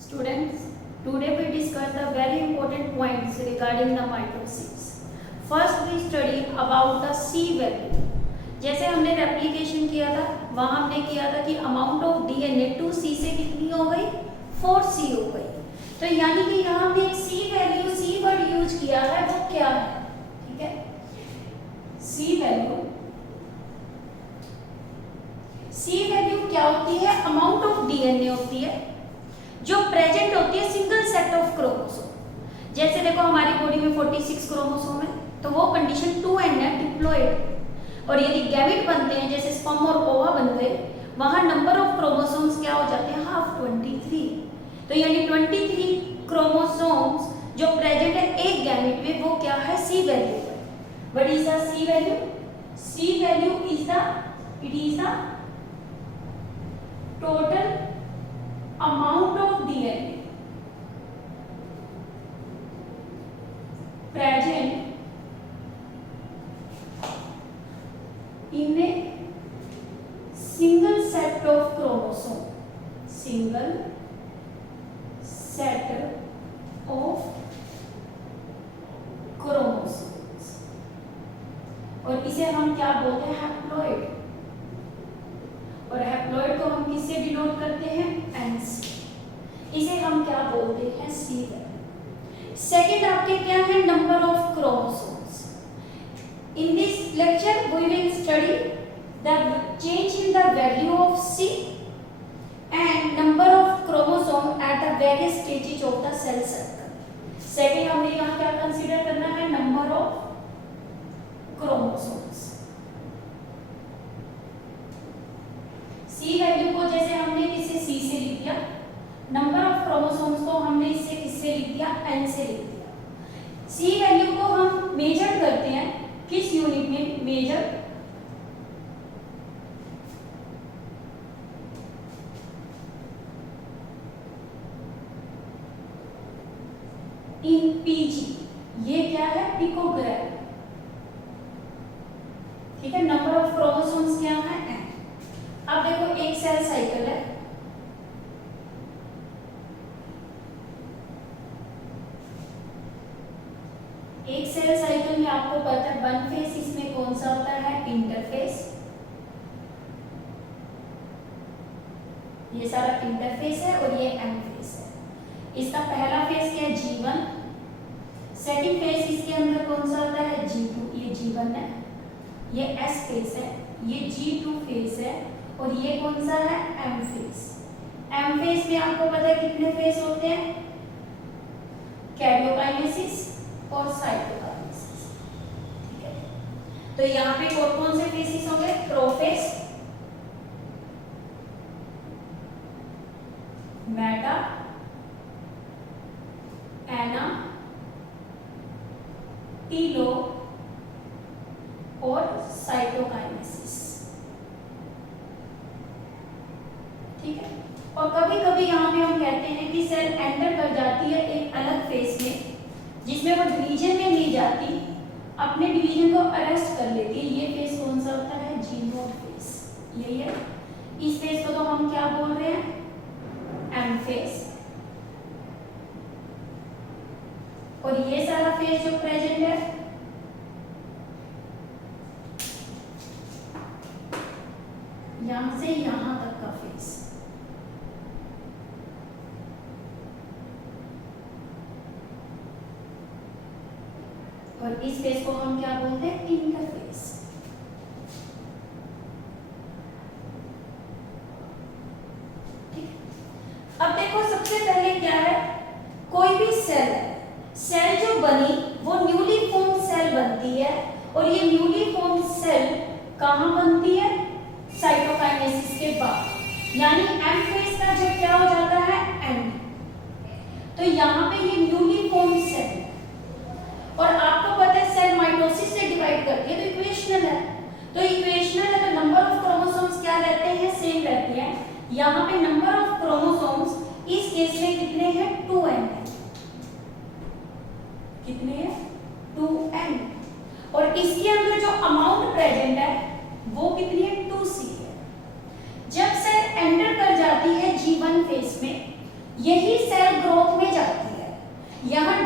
Students, today we discuss the very important points regarding the mitosis. First we study about the C value. जैसे हमने replication किया था, वहाँ हमने किया था कि अमाउंट ऑफ DNA 2C से कितनी हो गई, 4C हो गई. तो यानी कि यहाँ हमने एक C value, C word use किया है, वो क्या है, ठीक है. C वैल्यू क्या होती है, अमाउंट ऑफ DNA होती है जो प्रेजेंट होती है सिंगल सेट ऑफ क्रोमोसोम. जैसे देखो हमारी बॉडी में 46 क्रोमोसोम है, तो वो कंडीशन 2n है, डिप्लॉयड. और यदि गैमेट बनते हैं जैसे स्पर्म और ओवा बन गए, वहां नंबर ऑफ क्रोमोसोम्स क्या हो जाते हैं, हाफ 23. तो यानी 23 क्रोमोसोम्स जो प्रेजेंट है एक गैमेट में, वो क्या है, C वैल्यू है. What is the C value? C value is the total amount of DNA present in a single set of chromosome. Single set of chromosomes. और इसे हम क्या बोलते हैं, हैप्लॉइड. और हैप्लॉइड को हम किससे डिनोट करते हैं, N से. इसे हम क्या बोलते हैं, C वैल्यू. सेकंड आपके क्या है, number of chromosomes. In this lecture we will study the change in the value of C and number of chromosome at the various stages of the cell cycle. Second हमने यहाँ क्या consider करना है, number of chromosomes. C value को जैसे हमने इसे C से लिख दिया, नंबर ऑफ क्रोमोसोम्स को हमने इसे किससे लिख दिया, N से लिख दिया. C वैल्यू को हम मेजर करते हैं किस यूनिट में, मेजर इन PG. ये क्या है, पिकोग्राम. ठीक है. नंबर ऑफ क्रोमोसोम्स क्या है, N. अब देखो एक सेल साइकिल है, एक सेल साइकिल में आपको पता है वन फेस, इसमें कौन सा होता है, इंटरफेस. ये सारा इंटरफेस है और ये एम फेस है. इसका पहला फेस क्या है, G1. सेकंड फेस इसके अंदर कौन सा होता है, G2. ये G1 है. ये S फेस है, ये G2 फेस है. और ये कौन सा है, एम फेस. एम फेस में आपको पता है कितने फेस होते हैं, कैरियोकाइनेसिस और साइटोकाइनेसिस. ठीक है. तो यहाँ पे कौन से फेसिस होंगे, प्रोफेस, मेटा, एना, टीलो और साइटोकाइनेसिस. ठीक है. और कभी कभी यहाँ पे हम कहते हैं कि सेल एंटर कर जाती है एक अलग फेस में, जिसमें वो डिवीजन में नहीं जाती, अपने डिवीजन को अरेस्ट कर लेती है. ये फेस कौन सा होता है, G0 फेस. यही है. इस फेस को तो हम क्या बोल रहे हैं, एम फेस. और ये सारा फेस जो प्रेजेंट है, यहां से यहां तक का फेस. और इस फेस को हम क्या बोलते हैं, इंटरफेस. ठीक. अब देखो सबसे पहले क्या है, कोई भी सेल है, सेल जो बनी वो न्यूली फॉर्म सेल बनती है. और ये न्यूली फॉर्म सेल कहाँ बनती है, साइटोकाइनेसिस के बाद. यानी एम फेस का जब क्या हो जाता है, एंड. तो यहाँ पे ये न्यूली फॉर्म सेल. और आपको पता है सेल माइटोसिस से डिवाइड करती है, तो इक्वेशनल है. तो इक्वेशनल है तो नंबर ऑफ क्रोमोसोम्स क्या रहते हैं, सेम रहती है. यहाँ पे नंबर ऑफ क्रोमोसोम्स इस केस में कितने हैं, 2n है. कितने हैं, 2n. और इसके अंदर जो अमाउंट प्रेजेंट है वो कितनी है, 2C है. जब सेल एंटर कर जाती है G1 फेस में, यही सेल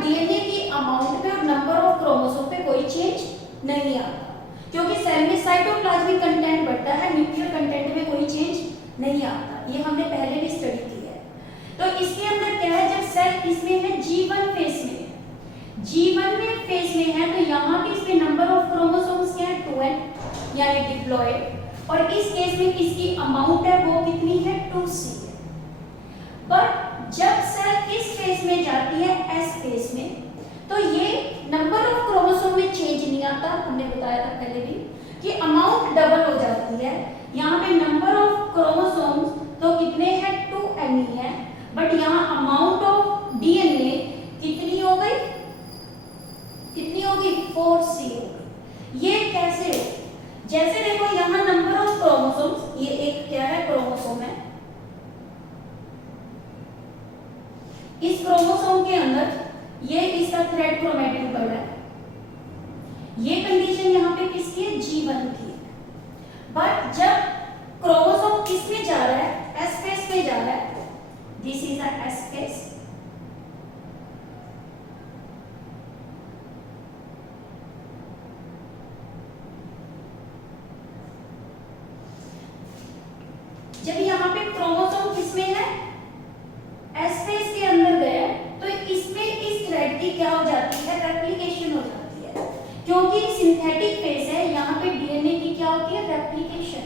डीएनए की अमाउंट पे और नंबर ऑफ क्रोमोसोम पे कोई चेंज नहीं आता, क्योंकि सेल में साइटोप्लाज्मिक कंटेंट बढ़ता है, न्यूक्लियर कंटेंट में कोई चेंज नहीं आता। ये हमने पहले भी स्टडी की है। तो इसके अंदर क्या है, जब सेल किसमें है, G1 फेज में है। G1 में फेज में है तो यहाँ पे इसमें नंबर ऑफ क्रोमोसोम्स क्या है, 2n यानी डिप्लॉयड, और इस केस में इसकी अमाउंट है वो कितनी है, 2c है। बट जब सेल इस फेज में जाती है, S फेज में, तो ये नंबर ऑफ क्रोमोसोम में चेंज नहीं आता। हमने बताया था पहले भी कि अमाउंट डबल हो जाती है। यहाँ पे नंबर ऑफ क्रोमोसोम्स तो कितने हैं, 2n ही है, बट यहाँ अमाउंट ऑफ डीएनए कितनी हो गई, कितनी होगी, 4c हो गई। ये कैसे हो, जैसे देखो यहाँ नंबर ऑफ क्रोमोसोम्स, ये एक क्या है, क्रोमोसोम है। इस क्रोमोसोम के अंदर ये इसका थ्रेड क्रोमैटिन बढ़ रहा है। ये कंडीशन यहाँ पे किसकी है, G1 की है। बट जब क्रोमोसोम किस में जा रहा है, S फेज में जा रहा है, this is a S phase. जब यहाँ पे क्रोमोसोम किस में है, S फेज के अंदर गया, तो इसमें इस थ्रेड की क्या हो जाती है, रेप्लिकेशन हो जाती है, क्योंकि सिंथेटिक फेज है। यहाँ पे डीएनए की क्या होती है, रेप्लिकेशन।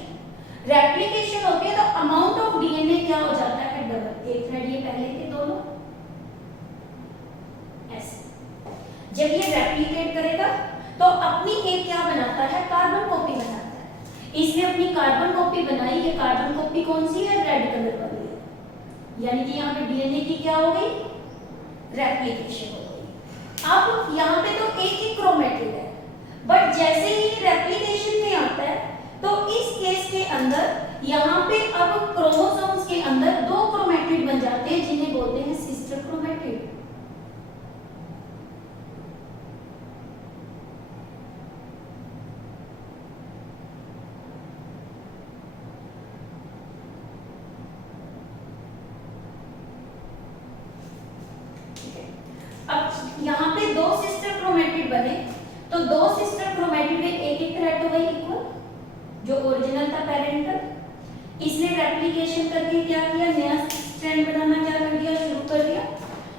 रेप्लिकेशन होती है तो अमाउंट ऑफ डीएनए क्या हो जाता है, डबल। एक थ्रेड ये पहले थे दोनों ऐसे। जब ये रेप्लिकेट करेगा तो अपनी एक क्या बनाता है, कार्बन कॉपी बनाता है। इसने अपनी कार्बन कॉपी बनाई, ये कार्बन कॉपी कौन सी है, रेड कलर वाली है, यानी कि यहाँ पे डीएनए की क्या हो गई, रेप्लिकेशन हो गई। अब यहाँ पे तो एक ही क्रोमैटिड है, बट जैसे ही रेप्लिकेशन में आता है तो इस केस के अंदर यहाँ पे अब क्रोमोसोम्स के अंदर दो क्रोमैटिड बन जाते हैं, जिन्हें बोलते हैं सिस्टर क्रोमैटिड। अब यहाँ पे दो सिस्टर क्रोमैटिड बने, तो दो सिस्टर क्रोमैटिड में एक एक थ्रेड तो वही इक्वल, जो ओरिजिनल था पेरेंटल। इसने रेप्लिकेशन करके क्या किया, नया स्ट्रैंड बनाना क्या कर दिया, शुरू कर दिया।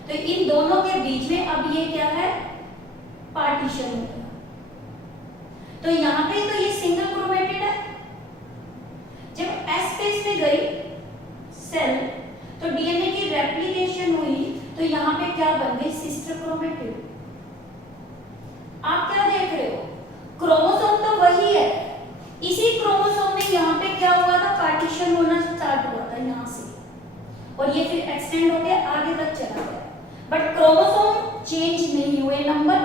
तो इन दोनों के बीच में अब ये क्या है, पार्टीशन हो गया। तो यहाँ पे तो ये सिंगल क्रोमैटिड है। जब S फेज में गई सेल तो डीएनए की रेप्लिकेशन हुई, तो यहाँ पे क्या बन गई, सिस्टर क्रोमैटिड। आप क्या देख रहे हो, क्रोमोसोम तो वही है, इसी क्रोमोसोम में यहाँ पे क्या हुआ था, पार्टीशन होना स्टार्ट हुआ था यहाँ से, और ये फिर एक्सटेंड होके आगे तक चला गया। बट क्रोमोसोम चेंज नहीं हुए नंबर,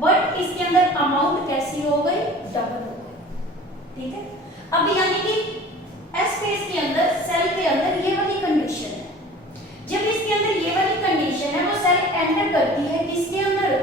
बट इसके अंदर अमाउंट कैसी हो गई, डबल हो गई। ठीक है, अब यानी कि S फेज के अंदर, सेल के अंदर ये वाली कंडीशन है। जब इसके अंदर ये वाली कंडीशन है, वो सेल एंटर करती है किसके अंदर,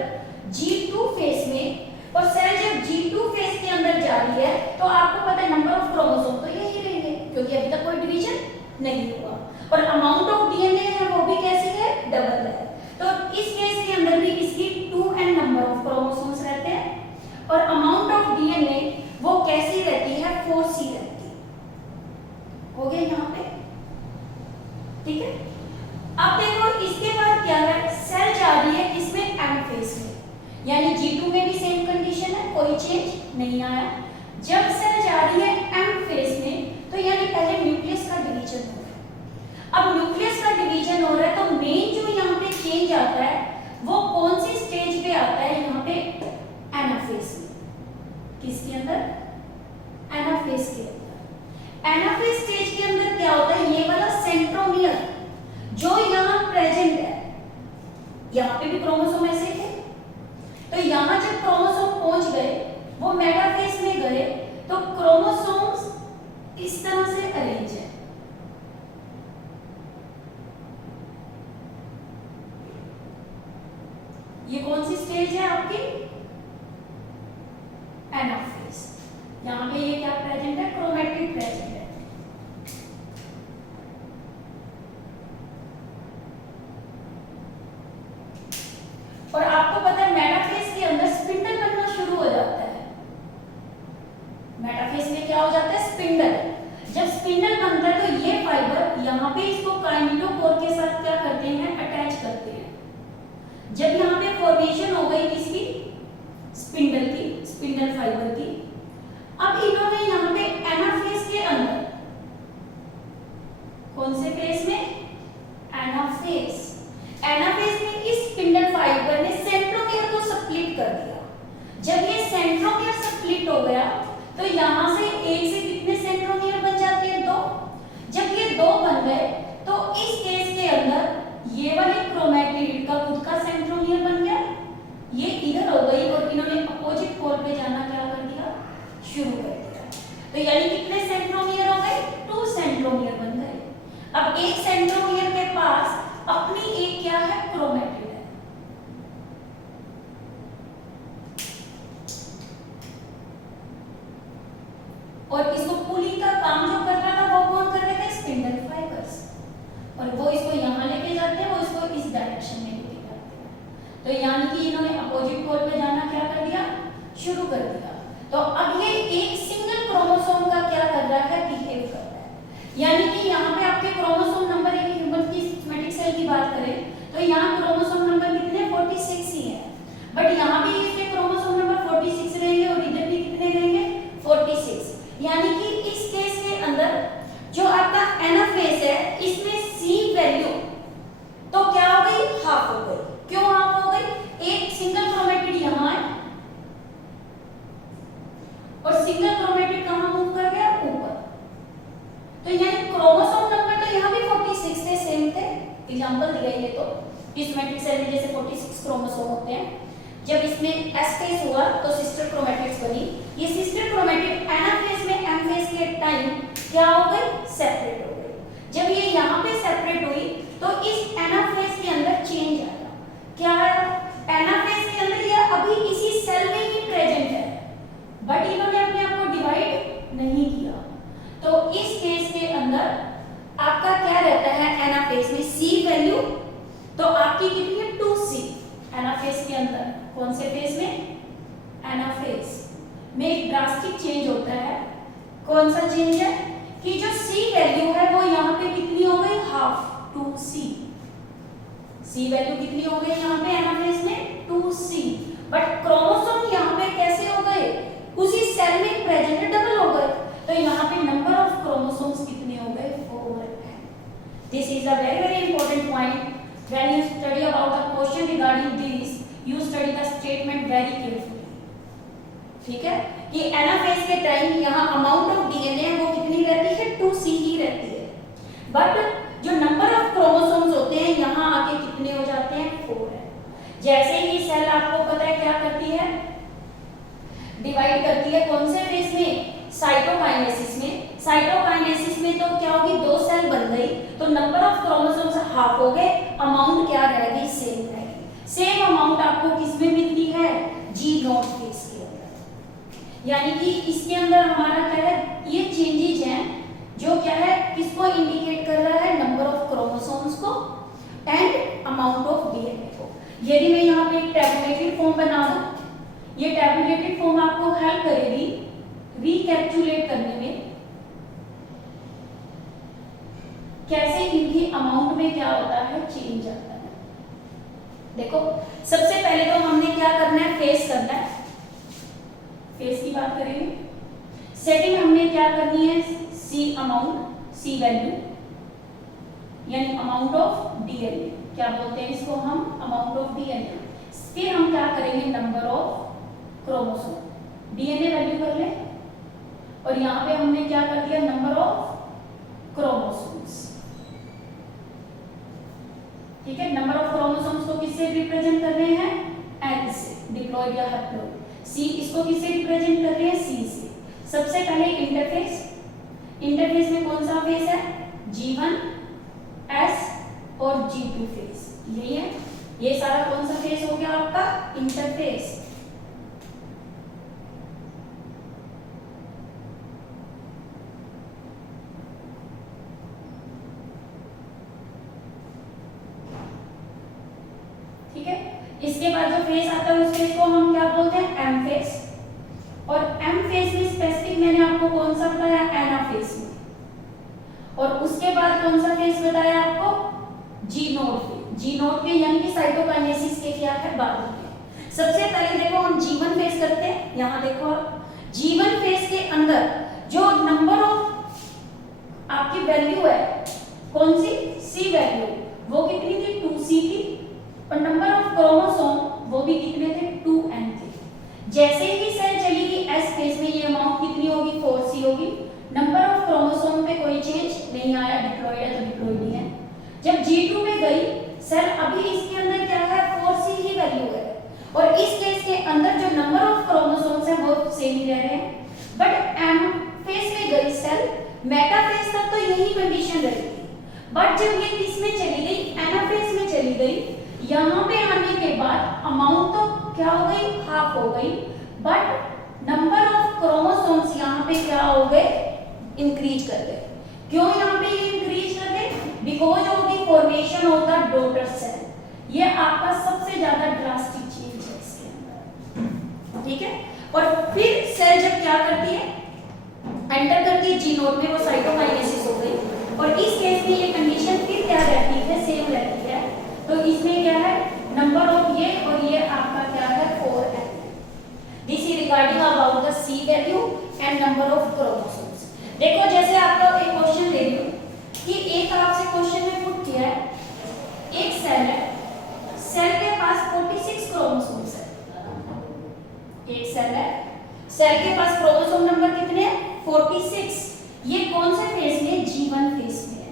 G2 फेज में। और सेल जब G2 फेज के अंदर जा रही है तो आपको पता है नंबर ऑफ क्रोमोसोम तो यही रहेंगे, क्योंकि अभी तक कोई डिवीजन नहीं हुआ, और अमाउंट ऑफ डीएनए है वो भी कैसी है, डबल है। तो इस केस के अंदर भी इसकी 2n नंबर ऑफ क्रोमोसोम्स रहते हैं, और अमाउंट ऑफ डीएनए वो कैसी रहती है, 4c रहती है। हो गया यहाँ पे, ठीक है। अब देखो इसके बाद क्या है, सेल जा रही है किसमें, M फेज में, यानी G2 में भी सेम कंडीशन है, कोई चेंज नहीं आया। जब सेल जा रही है M फेज में, तो यानी पहले न्यूक्लियस का डिवीजन हो रहा है। अब न्यूक्लियस का डिवीजन हो रहा है तो मेन जो यहाँ पे चेंज आता है वो कौन सी स्टेज पे आता है, यहाँ पे एनाफेज में। किसके अंदर, एनाफेज के अंदर। एनाफेज स्टेज के अंदर क्या होता है, ये वाला सेंट्रोमियर जो यहाँ प्रेजेंट है, यहाँ पे भी क्रोमोसोम ऐसे थे, तो यहाँ जब क्रोमोसोम पहुंच गए, वो मेटाफेज में गए, तो क्रोमोसोम्स इस तरह से अरेंज है। ये कौन सी स्टेज है आपकी, एनाफेज। यहाँ पे ये क्या प्रेजेंट है, क्रोमैटिड प्रेजेंट है। और आपको पता है मेटाफेज के अंदर स्पिंडल बनना शुरू हो जाता है। मेटाफेज में क्या हो जाता है, स्पिंडल। जब स्पिंडल बनता है तो ये फाइबर यहाँ पे इसको काइनेटोकोर के साथ क्या करते हैं, अटैच करते हैं। जब यहाँ पे फॉर्मेशन हो गई किसकी, स्पिंडल की, स्पिंडल फाइबर की, अब इन्होंने यहाँ पे एनाफेज के अंदर, कौन से फेज में, एनाफेज, एनाफेज में इस स्पिंडल फाइबर ने सेंट्रोमियर को स्प्लिट कर दिया। जब ये सेंट्रोमियर स्प्लिट हो गया तो यहां से एक से कितने सेंट्रोमियर बन जाते हैं, दो। जब ये दो बन गए तो इस केस के अंदर ये वाली क्रोमैटिड का खुद का सेंट्रोमियर बन गया, ये इधर हो गई और इन्होंने अपोजिट पोल पे जाना क्या कर दिया, शुरू कर दिया। तो यानी कितने सेंट्रोमियर हो गए, 2 सेंट्रोमियर बन गए। अब एक सेंट्रोमियर के पास अपनी एक क्या है, क्रोमैटिड है। और इसको पुलिंग का काम जो कर रहा था वो कौन कर रहे थे, स्पिंडल फाइबर्स। और वो इसको यहाँ लेके जाते हैं, वो इसको इस डायरेक्शन में लेके जाते हैं। तो यानी कि इन्होंने अपोजिट पोल पे जाना क्या कर दिया, शुरू कर दिया। तो अब ये एक सिंगल क्रोमोसोम का क्या कर रहा है, बिहेव कर रहा है। यानी कि यहाँ पे आपके क्रोमोसोम नंबर, एक ह्यूमन की सिस्टेमेटिक सेल की बात करें तो यहाँ क्रोमोसोम नंबर कितने, 46 ही है। बट यहाँ पे इसके क्रोमोसोम नंबर 46 रहेंगे और इधर भी कितने रहेंगे, 46। यानी कि इस केस के अंदर जो आपका एनाफेज है इसमें सी वैल्यू तो क्या हो गई, हाफ हो गई। क्यों हाफ हो गई, एक सिंगल क्रोमैटिड यहाँ है और सिंगल क्रोमैटिड कहाँ मूव कर गया, ऊपर। तो यानी क्रोमोसोम नंबर तो यहाँ भी 46 थे, सेम थे। एग्जांपल दिया ये तो सिस्टेमेटिक सेल में जैसे 46 क्रोमोसोम होते हैं। जब इसमें एस फेज हुआ तो सिस्टर क्रोमैटिड्स बनी। ये सिस्टर क्रोमैटिड एनाफेज में एम फेज के टाइम क्या हो गई, सेपरेट हो गई। जब ये यहाँ पे सेपरेट हुई तो इस एनाफेज के अंदर चेंज आया। क्या आया, एनाफेज के अंदर ये अभी इसी सेल में ही प्रेजेंट है, बट इन्होंने अपने आप को डिवाइड नहीं किया। तो इस केस के अंदर आपका क्या रहता है, एनाफेज में सी वैल्यू तो आपकी कितनी है, 2C। एनाफेज के अंदर कौन से फेज में, एनाफेज में एक ड्रास्टिक चेंज होता है। कौन सा चेंज है कि जो C वैल्यू है वो यहाँ पे कितनी हो गई, हाफ, 2C। C वैल्यू कितनी हो गई यहाँ पे एनाफेज में, 2C। बट क्रोमोसोम यहाँ पे कैसे हो गए, उसी सेल में प्रेजेंट डबल हो गए। तो यहाँ पे नंबर ऑफ क्रोमोसोम्स कितने हो गए, 4 है। This is a very very important point. When you study about the question regarding this, you study the statement very carefully. ठीक है, कि एनाफेज के टाइम यहाँ अमाउंट ऑफ डीएनए वो कितनी रहती है, 2C ही रहती है। बट जो नंबर ऑफ क्रोमोसोम्स होते हैं यहाँ आके कितने हो जाते हैं, 4 है। जैसे ही सेल आपको पता है क्या करती है, डिवाइड करती है, कौन से फेज में, साइटोकाइनेसिस में। साइटोकाइनेसिस में तो क्या होगी, 2 सेल बन गई तो नंबर ऑफ क्रोमोसोम्स हाफ हो गए, अमाउंट क्या रह गई, सेम रह गई। सेम अमाउंट आपको किसमें मिलती है, G0 फेज के अंदर। यानी कि इसके अंदर हमारा क्या है, ये चेंजेज हैं जो क्या है, किसको इंडिकेट कर रहा है, नंबर ऑफ क्रोमोसोम्स को एंड अमाउंट ऑफ डीएनए को। यदि मैं यहाँ पे एक टैबुलेटेड फॉर्म बना दूं, ये टैबुलेटेड फॉर्म आपको हेल्प करेगी रिकैप्चुलेट करने में, कैसे इनकी अमाउंट में क्या होता है, चेंज आता है। देखो सबसे पहले तो हमने क्या करना है, फेस करना है, फेस की बात करेंगे। सेकंड हमने क्या करनी है, सी अमाउंट, सी वैल्यू यानी अमाउंट ऑफ डीएनए, क्या बोलते हैं इसको हम, अमाउंट ऑफ डीएनए। फिर हम क्या करेंगे, number of chromosome, DNA value कर ले और यहाँ पे हमने क्या कर दिया, नंबर ऑफ क्रोमोसोम्स। ठीक है, नंबर ऑफ क्रोमोसोम्स को किससे रिप्रेजेंट कर रहे हैं, एन से, डिप्लॉइड या हैप्लॉइड। सी इसको किससे रिप्रेजेंट कर रहे हैं, सी से। सबसे पहले इंटरफेस, इंटरफेस में कौन सा फेस है, G1, S और G2 फेस, यही है। ये सारा कौन सा फेस हो गया आपका, इंटरफेस। ठीक है, इसके बाद जो फेस आता है उस फेस को हम क्या बोलते हैं, एम फेस। और एम फेस में स्पेसिफिक मैंने आपको कौन सा बताया, एनाफेस में। और उसके बाद कौन सा फेस बताया आपको, जी नोड फेस। जी नोड फेस यानी कि साइटोकाइनेसिस के क्या है, बाद में। सबसे पहले देखो हम G1 फेस करते हैं। यहाँ देखो आप G1 फेस के अंदर जो नंबर ऑफ आपकी वैल्यू है, कौन सी, सी वैल्यू, वो कितनी थी, 2C थी। और नंबर ऑफ क्रोमोसोम वो भी कितने थे, 2N थे। जैसे ही सेल चली गई S फेस में, ये अमाउंट कितनी होगी, 4C होगी। नंबर ऑफ क्रोमोसोम पे कोई चेंज नहीं आया, डिप्लॉइड है तो डिप्लॉइड ही है। जब G2 में गई सेल, अभी इसके अंदर क्या है, 4C ही वैल्यू है। और इस केस के अंदर जो नंबर ऑफ क्रोमोसोम्स है वो सेम ही रह रहे हैं। बट M फेस में गई सेल, मेटाफेस तक तो यही कंडीशन रही थी। बट जब ये किस में चली गई, एनाफेस में चली गई, यहाँ पे आने के बाद अमाउंट तो क्या हो गई, हाफ हो गई। बट नंबर ऑफ क्रोमोसोम्स यहाँ पे क्या हो गए, इंक्रीज कर गए। क्यों यहाँ पे ये इंक्रीज कर गए, because of the formation of the daughter cell. ये आपका सबसे ज्यादा ड्रास्टिक चेंज है इसके अंदर, ठीक है। और फिर सेल जब क्या करती है, एंटर करती है जी नोड में, वो साइटोकाइनेसिस हो गई। और इस केस में ये कंडीशन फिर क्या रहती है, सेम रहती है। तो इसमें क्या है, नंबर ऑफ ये और ये आपका क्या है, 4N। This is regarding about the C value and number of chromosomes. देखो जैसे आपको एक क्वेश्चन दे रही हूं कि एक आपसे क्वेश्चन में पुट किया है, एक सेल है, सेल के पास 46 क्रोमोसोम्स है। एक सेल है, सेल के पास क्रोमोसोम नंबर कितने हैं, 46। ये कौन से फेज में, G1 फेज में है।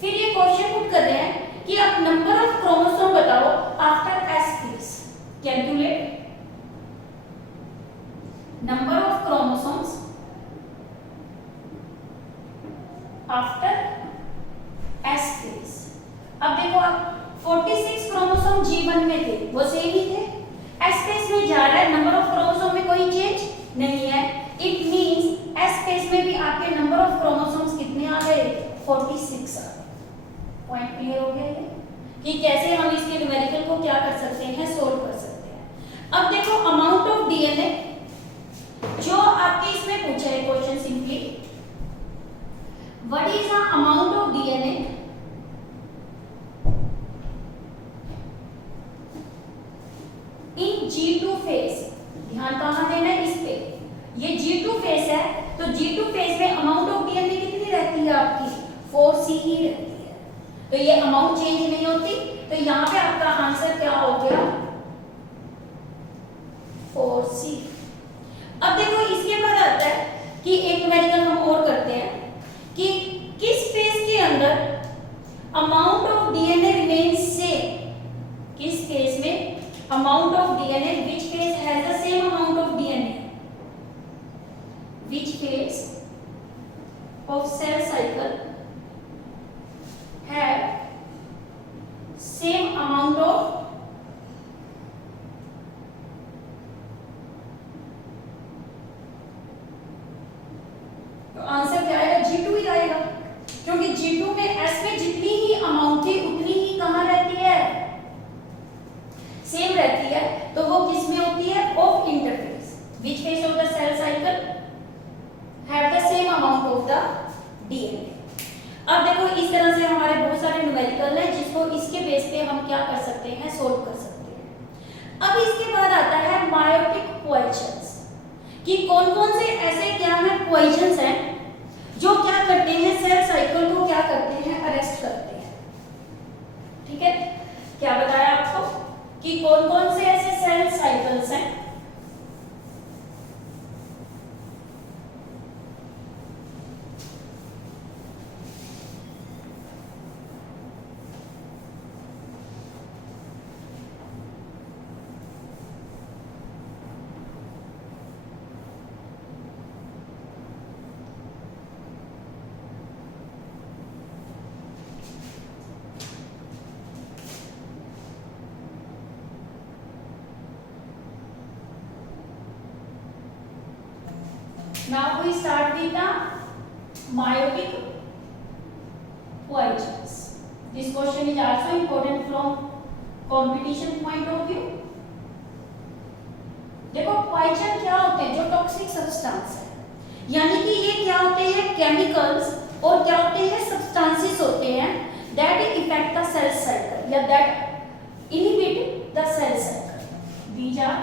फिर ये क्वेश्चन पुट कर रहे हैं कि आप नंबर ऑफ क्रोमोसोम बताओ after S phase. Calculate number of chromosomes after S phase. अब देखो आप 46 क्रोमोसोम G1 में थे, वो सेम ही थे। S फेज में जा रहा है, नंबर ऑफ क्रोमोसोम में कोई चेंज नहीं है। इट मींस S फेज में भी आपके नंबर ऑफ क्रोमोसोम्स कितने आ गए, 46 आ गए। पॉइंट क्लियर हो गया है कि कैसे हम इसके न्यूमेरिकल को क्या कर सकते हैं, सोल्व कर सकते हैं। अब देखो अमाउंट ऑफ डीएनए, जो आपके इसमें पूछा है question, simply what is the amount of DNA in G2 phase. ध्यान कहां देना है, इस पे। ये G2 फेज है, तो G2 फेज में अमाउंट ऑफ डीएनए कितनी रहती है आपकी, 4C ही रहती है। तो ये अमाउंट चेंज नहीं होती। तो यहाँ पे आपका आंसर क्या हो गया, 4C। अब देखो इसके बाद आता है कि एक न्यूमेरिकल हम और करते हैं कि किस फेज के अंदर amount of DNA remains same. किस फेज में amount of DNA, which phase has the same amount of DNA, which phase of cell cycle have same amount of तो आंसर क्या आएगा, G2 ही आएगा। क्योंकि G2 में S में जितनी ही अमाउंट थी उतनी ही कहां रहती है, सेम रहती है। तो वो किस में होती है, of interphase. Which phase of the cell cycle have the same amount of the DNA. अब देखो इस तरह से हमारे बहुत सारे न्यूमेरिकल हैं जिसको इसके बेस पे हम क्या कर सकते हैं, सोल्व कर सकते हैं। अब इसके बाद आता है मायोटिक पॉइजन्स, कि कौन कौन से ऐसे क्या है पॉइजन्स हैं जो क्या करते हैं, सेल साइकिल को क्या करते हैं, अरेस्ट करते हैं। ठीक है, क्या बताया आपको कि कौन कौन से ऐसे सेल साइकिल्स हैं Now we start with the meiotic poisons. This question is also important from competition point of view. देखो पॉइजन क्या होते हैं, जो टॉक्सिक सब्सटेंस है, यानी कि ये क्या होते हैं, केमिकल्स और क्या होते हैं, सब्सटेंसेस होते हैं that effect the cell cycle या that inhibit the cell cycle. These are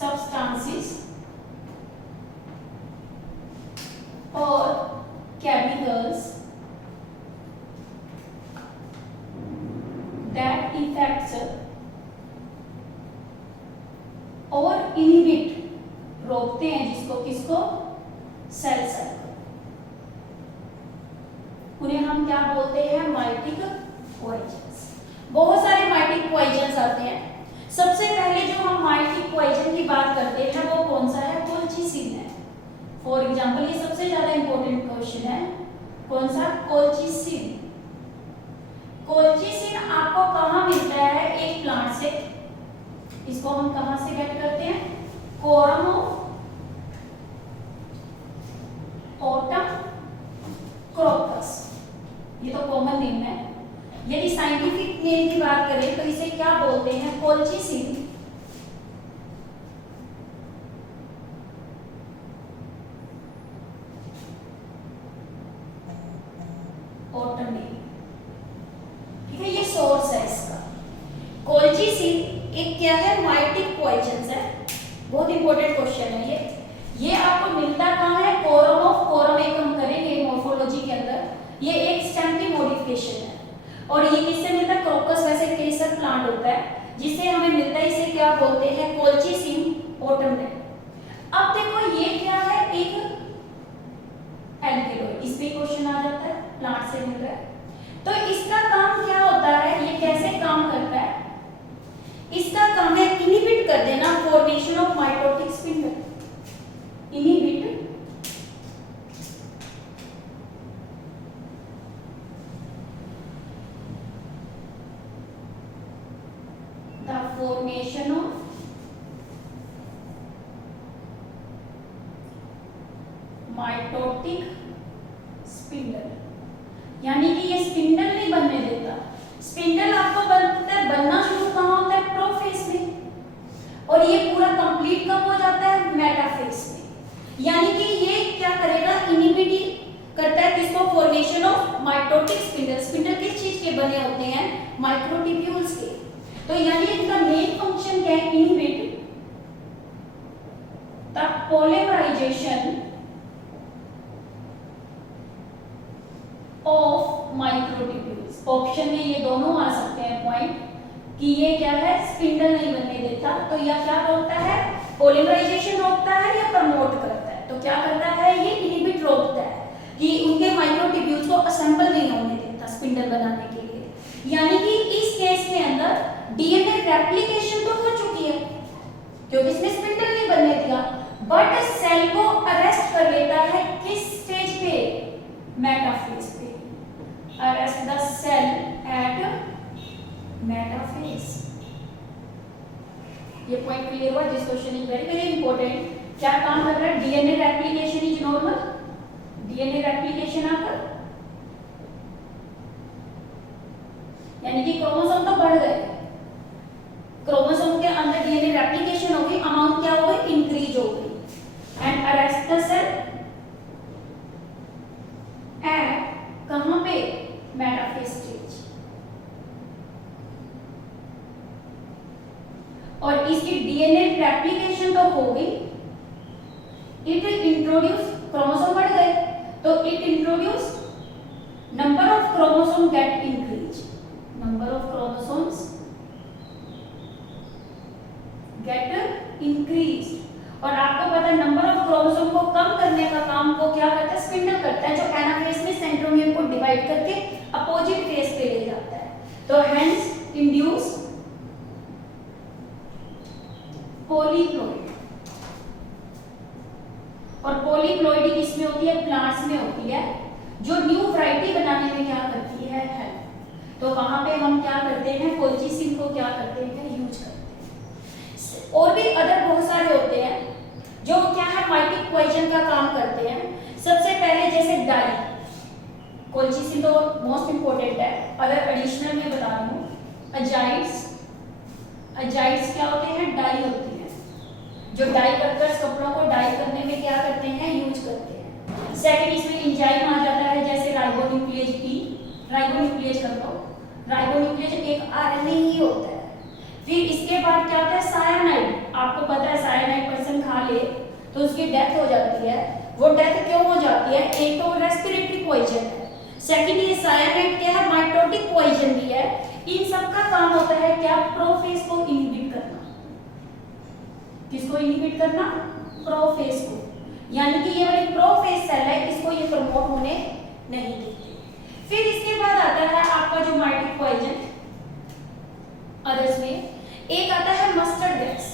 substances or chemicals that affects or inhibit, रोकते हैं जिसको, किसको, सेल साइकिल। उन्हें हम क्या बोलते हैं, माइटिक पॉइजन्स। बहुत सारे माइटिक पॉइजन्स आते हैं। सबसे पहले जो हम माइटिक पॉइजन की बात करते हैं वो कौन सा है, कोल्चिसिन है। फॉर एग्जांपल ये सबसे ज्यादा इंपॉर्टेंट क्वेश्चन है, कौन सा, कोल्चिसिन। कोल्चिसिन आपको कहाँ मिलता है, एक प्लांट से। इसको हम कहाँ से गेट करते हैं, कोरम ऑटम क्रोकस, ये तो कॉमन नेम है। यदि साइंटिफिक नेम की बात करें तो इसे क्या बोलते हैं, कोल्चिसिन। ऑटम नेम, ठीक है, ये सोर्स है इसका। कोल्चिसिन एक क्या है, माइटिक पॉइजन है। बहुत इंपॉर्टेंट क्वेश्चन है ये आपको मिलता कहाँ है, कोरम ऑफ, कोरम एक हम करेंगे मॉर्फोलॉजी के अंदर। ये एक स्टेम की मॉडिफिकेशन है और ये किससे मिलता है, क्रोकस वैसे केसर प्लांट होता है जिससे हमें मिलता है, इसे क्या बोलते हैं, कोल्चिसिन ऑटम नेम। अब देखो ये क्या है, एक एल्केलॉइड, इस पे क्वेश्चन आ जाता है, प्लांट से मिल रहा है। तो इसका काम क्या होता है, ये कैसे काम करता है, इसका काम है इनहिबिट कर देना formation of mitotic spindle. Inhibit the formation of mitotic spindle, यानी कि ये स्पिंडल नहीं बनने देता। स्पिंडल आपको बनना शुरू कहाँ होता है, प्रोफेज में, और ये पूरा कंप्लीट कब हो जाता है, मेटाफेज में। यानी कि ये क्या करेगा, इनहिबिट करता है किसको, formation of mitotic spindle. Spindle किस चीज के बने होते हैं, माइक्रोट्यूब्यूल्स के। तो यानी इनका मेन फंक्शन क्या है, inhibit the polymerisation of microtubules. Option में ये दोनों आ सकते हैं पॉइंट, कि ये क्या है, स्पिंडल नहीं बनने देता, तो यह क्या रोकता है, पॉलीमराइजेशन रोकता है या प्रमोट करता है। तो क्या करता है, ये इनहिबिट रोकता है कि उनके माइक्रोट्यूब्यूल्स को असेंबल नहीं होने देता स्पिंडल बनाने के लिए। यानी कि इस केस के अंदर डीएनए रेप्लिकेशन तो हो चुकी है क्योंकि इसने स्पिंडल नहीं बनने दिया, बट सेल को अरेस्ट कर लेता है किस स्टेज पे, मेटाफेज पे। Arrest the cell at metaphase. ये पॉइंट क्लियर हुआ, this question is very very important. क्या काम कर रहा है, DNA replication is normal, DNA replication आकर, यानी कि क्रोमोसोम तो बढ़ गए, क्रोमोसोम के अंदर डीएनए रेप्लिकेशन हो गई, अमाउंट क्या हो गई, इंक्रीज हो गई। And arrest the cell at कहां पे, मेटाफेज स्टेज। और इसकी डीएनए रेप्लिकेशन तो हो गई, इट इंट्रोड्यूस, क्रोमोसोम बढ़ गए तो it introduce number of chromosome gate increase, number of chromosomes gate increase. और आपको पता है नंबर ऑफ क्रोमोसोम को कम करने का काम को क्या करता है, स्पिंडल करता है, जो एनाफेज में सेंट्रोमियर को डिवाइड करके अपोजिट फेज पे ले जाता है। तो हेंस इंड्यूस पॉलीप्लॉइड। और पॉलीप्लॉइडी किसमें होती है, प्लांट्स में होती है, जो न्यू वैरायटी बनाने में क्या करती है, हेल्प। तो वहां पे हम क्या करते हैं, कोल्चिसिन को क्या करते हैं, यूज करते हैं। और भी अदर बहुत सारे होते हैं जो क्या है, माइटिक पॉइजन का काम करते हैं। सबसे पहले जैसे डाई, कोलचिसिन तो मोस्ट इंपॉर्टेंट है। अगर एडिशनल में बता रही हूँ, अजाइड्स क्या होते हैं? डाई होती हैं, जो डाई वर्कर्स कपड़ों को डाई करने में क्या करते हैं? यूज करते हैं। सेकंड इसमें एंजाइम आ जाता है, जैसे राइबोन्यूक्लियेज पी, राइबोन्यूक्लियेज कर लो, राइबोन्यूक्लियेज एक आरएनए ही होता है। फिर इसके बाद क्या होता है? सायानाइड। आपको पता है सायानाइड पर्सन खा ले तो उसकी डेथ हो जाती है। वो डेथ क्यों हो जाती है? एक तो रेस्पिरेटरी पॉइजन है, सेकंड ये सायानाइड क्या है? माइटोटिक पॉइजन भी है। इन सब का काम होता है क्या? प्रोफेज को इनहिबिट करना। किसको इनहिबिट करना? प्रोफेज को। यानी कि ये वाली प्रोफेज सेल है, इसको ये प्रमोट होने नहीं देते। फिर इसके बाद आता है आपका जो माइटिक पॉइजन, अदर्स में एक आता है mustard gas.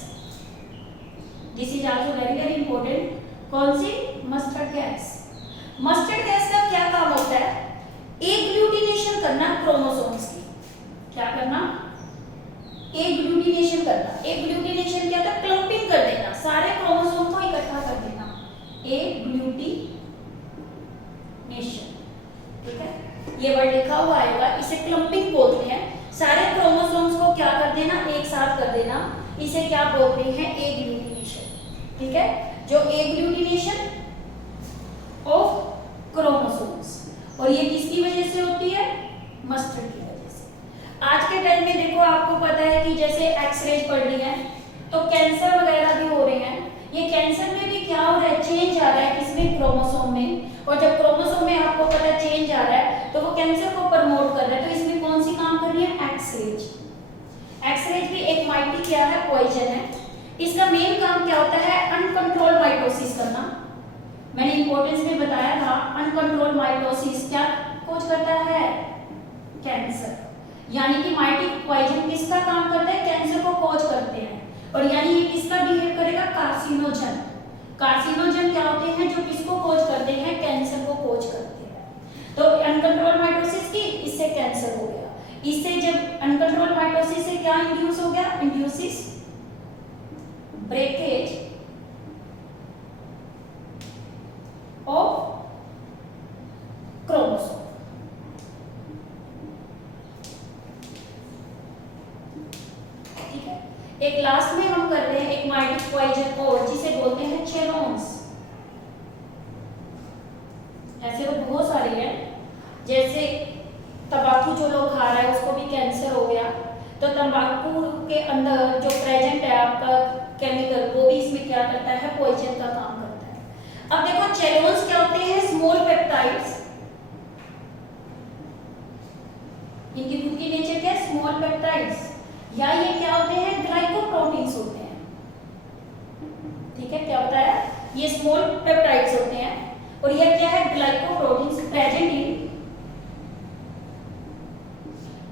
This is also very very important. कौन सी? Mustard gas. मस्टर्ड गैस का क्या काम होता है? एग्लूटिनेशन करना क्रोमोसोम्स की। क्या करना? एग्लूटिनेशन करना। एग्लूटिनेशन क्या होता है? क्लंपिंग कर देना, सारे क्रोमोसोम को इकट्ठा कर देना, एग्लूटिनेशन। ठीक है, ये वर्ड लिखा हुआ आएगा, इसे क्लंपिंग बोलते हैं। सारे क्रोमोसोम्स को क्या कर देना? एक साथ कर देना, इसे क्या बोलते हैं? एग्लूटिनेशन। ठीक है, जो एग्लूटिनेशन ऑफ क्रोमोसोम्स, और ये किसकी वजह से होती है? मस्टर्ड की वजह से। आज के टाइम में देखो, आपको पता है कि जैसे एक्सरेज पड़ रही है तो कैंसर वगैरह भी हो रहे हैं। ये कैंसर में भी क्या हो रहा है? चेंज आ रहा है, किसमें? क्रोमोसोम में। और जब क्रोमोसोम में आपको पता है चेंज आ रहा है तो वो कैंसर को प्रमोट कर रहा है। तो इसमें कौन सी काम कर रही है? एक्सरेज। एक्सरेज भी एक माइटी क्या है? पॉइजन है। इसका मेन काम क्या होता है? अनकंट्रोल्ड माइटोसिस करना। मैंने इंपॉर्टेंस में बताया था, अनकंट्रोल्ड माइटोसिस क्या कोज करता है? कैंसर। यानी कि माइटिक पॉइजन किसका काम करता है? कैंसर को कोज करते हैं। और यानी ये किसका बिहेव करेगा? कार्सिनोजन। कार्सिनोजन क्या होते हैं? जो किसको कोज करते हैं? कैंसर को कोज करते हैं। तो अनकंट्रोल्ड माइटोसिस की, इससे कैंसर हो गया। इससे जब अनकंट्रोल्ड माइटोसिस से क्या इंड्यूस हो गया? इंड्यूसिस ब्रेकेज ऑफ क्रोमोसोम। ठीक है, एक लास्ट में हम कर रहे हैं एक माइटिक पॉइजन और, जिसे बोलते हैं चेलोन्स। ऐसे तो बहुत सारे हैं, जैसे तंबाकू जो लोग खा रहा है उसको भी कैंसर हो गया, तो तंबाकू के अंदर जो प्रेजेंट है आपका केमिकल, वो भी इसमें क्या करता है? पॉइजन का काम करता है। अब देखो चेलोन्स क्या होते हैं? Small peptides. इनकी खुद की नेचर क्या है? Small peptides. या ये क्या होते हैं? ग्लाइकोप्रोटीन्स होते हैं। ठीक है, क्या होता है? ये स्मॉल पेप्टाइड्स होते हैं, और ये क्या है? Glycoproteins present in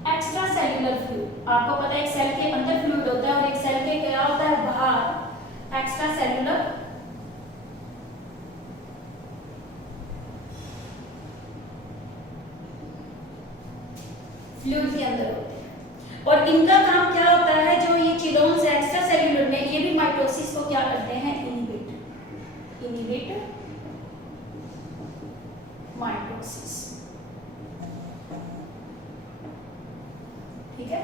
extra cellular fluid. आपको पता है एक सेल के अंदर फ्लूइड होता है और एक सेल के क्या होता है? बाहर एक्स्ट्रा सेल्यूलर फ्लूइड के अंदर होते हैं। और इनका काम क्या होता है? जो ये चिलोन्स एक्स्ट्रा सेल्यूलर में, ये भी माइटोसिस को क्या करते हैं? Inhibit mitosis. ठीक है,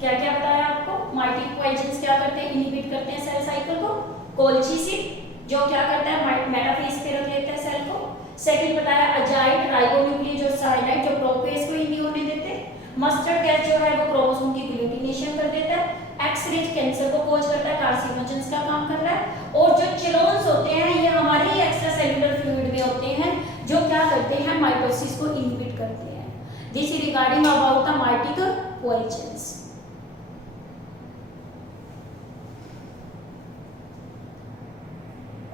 क्या क्या बताया आपको? माइटिक पॉइजन्स क्या करते हैं? इनहिबिट करते हैं सेल साइकिल को। कोलचिसिन जो क्या करता है? मेटाफेज पे रख लेता है सेल को। सेकंड बताया अजाइड, राइबोन्यूक्लियेज और साइनाइड जो प्रोफेज को ही नहीं होने देते। मस्टर्ड गैस जो है वो क्रोमोसोम की ग्लूटिनेशन कर देता है। एक्सरेज कैंसर को कोज करता है, कार्सिनोजेंस का काम कर रहा है। और जो चिलोन्स होते हैं ये हमारे ही एक्स्ट्रा सेल्यूलर फ्लूइड में होते हैं, जो क्या करते हैं? माइटोसिस को इनहिबिट करते हैं। This is regarding about the mitotic poisons.